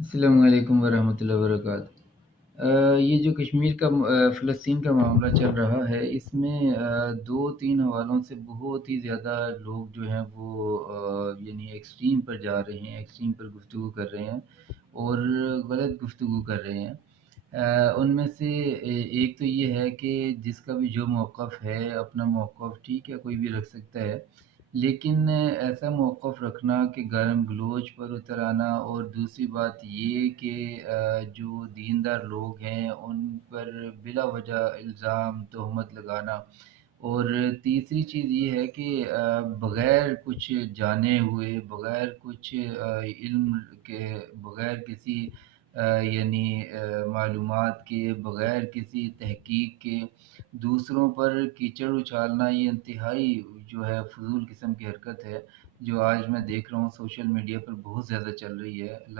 السلام علیکم ورحمۃ اللہ وبرکاتہ۔ یہ جو کشمیر کا فلسطین کا معاملہ چل رہا ہے، اس میں دو تین حوالوں سے بہت ہی زیادہ لوگ جو ہیں وہ یعنی ایکسٹریم پر جا رہے ہیں، ایکسٹریم پر گفتگو کر رہے ہیں اور غلط گفتگو کر رہے ہیں۔ ان میں سے ایک تو یہ ہے کہ جس کا بھی جو موقف ہے، اپنا موقف ٹھیک ہے کوئی بھی رکھ سکتا ہے، لیکن ایسا موقف رکھنا کہ گرم گلوچ پر اتر آنا، اور دوسری بات یہ کہ جو دیندار لوگ ہیں ان پر بلا وجہ الزام تہمت لگانا، اور تیسری چیز یہ ہے کہ بغیر کچھ جانے ہوئے، بغیر کچھ علم کے، بغیر کسی یعنی معلومات کے، بغیر کسی تحقیق کے دوسروں پر کیچڑ اچھالنا، یہ انتہائی جو ہے فضول قسم کی حرکت ہے، جو آج میں دیکھ رہا ہوں سوشل میڈیا پر بہت زیادہ چل رہی ہے۔